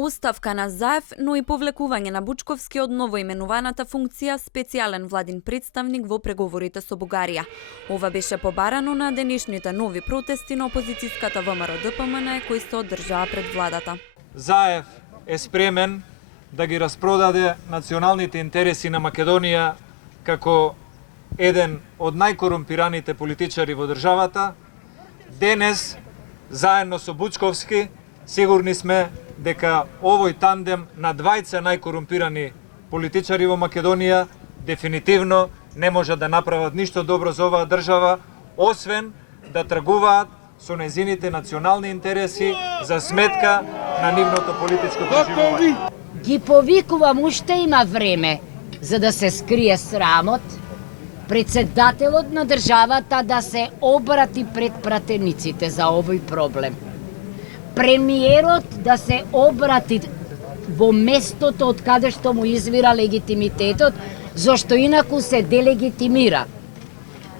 Оставка на Заев, но и повлекување на Бучковски од новоименуваната функција специјален владин представник во преговорите со Бугарија. Ова беше побарано на денешните нови протести на опозицијската ВМРО-ДПМН кои се одржаа пред владата. Заев е спремен да ги распродаде националните интереси на Македонија како еден од најкорумпираните политичари во државата. Денес, заедно со Бучковски, сигурни сме дека овој тандем на двајца најкорумпирани политичари во Македонија дефинитивно не може да направат ништо добро за оваа држава, освен да тргуваат со незините национални интереси за сметка на нивното политичко преживување. Ги повикувам, уште има време за да се скрие срамот, председателот на државата да се обрати пред пратениците за овој проблем. Премиерот да се обрати во местото од каде што му извира легитимитетот, зашто инаку се делегитимира.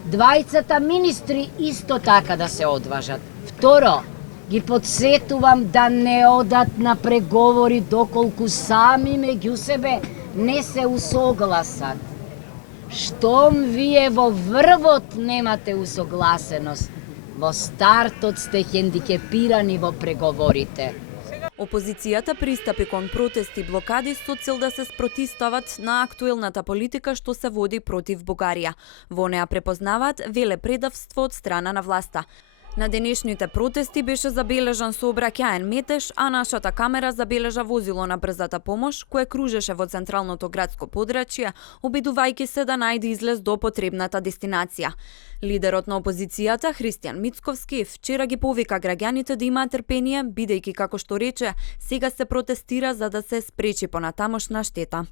Двајцата министри исто така да се одважат. Второ, ги подсетувам да не одат на преговори доколку сами меѓу себе не се усогласат. Штом вие во врвот немате усогласеност, во стартот сте хендикепирани во преговорите. Опозицијата пристапи кон протести и блокади со цел да се спротивстават на актуелната политика што се води против Бугарија. Во неа препознаваат веле предавство од страна на власта. На денешните протести беше забележан сообраќаен метеж, а нашата камера забележа возило на брзата помош кое кружеше во централното градско подрачје, обидувајќи се да најде излез до потребната дестинација. Лидерот на опозицијата, Христијан Мицковски, вчера ги повика граѓаните да имаат трпение, бидејќи, како што рече, сега се протестира за да се спречи понатамошна штета.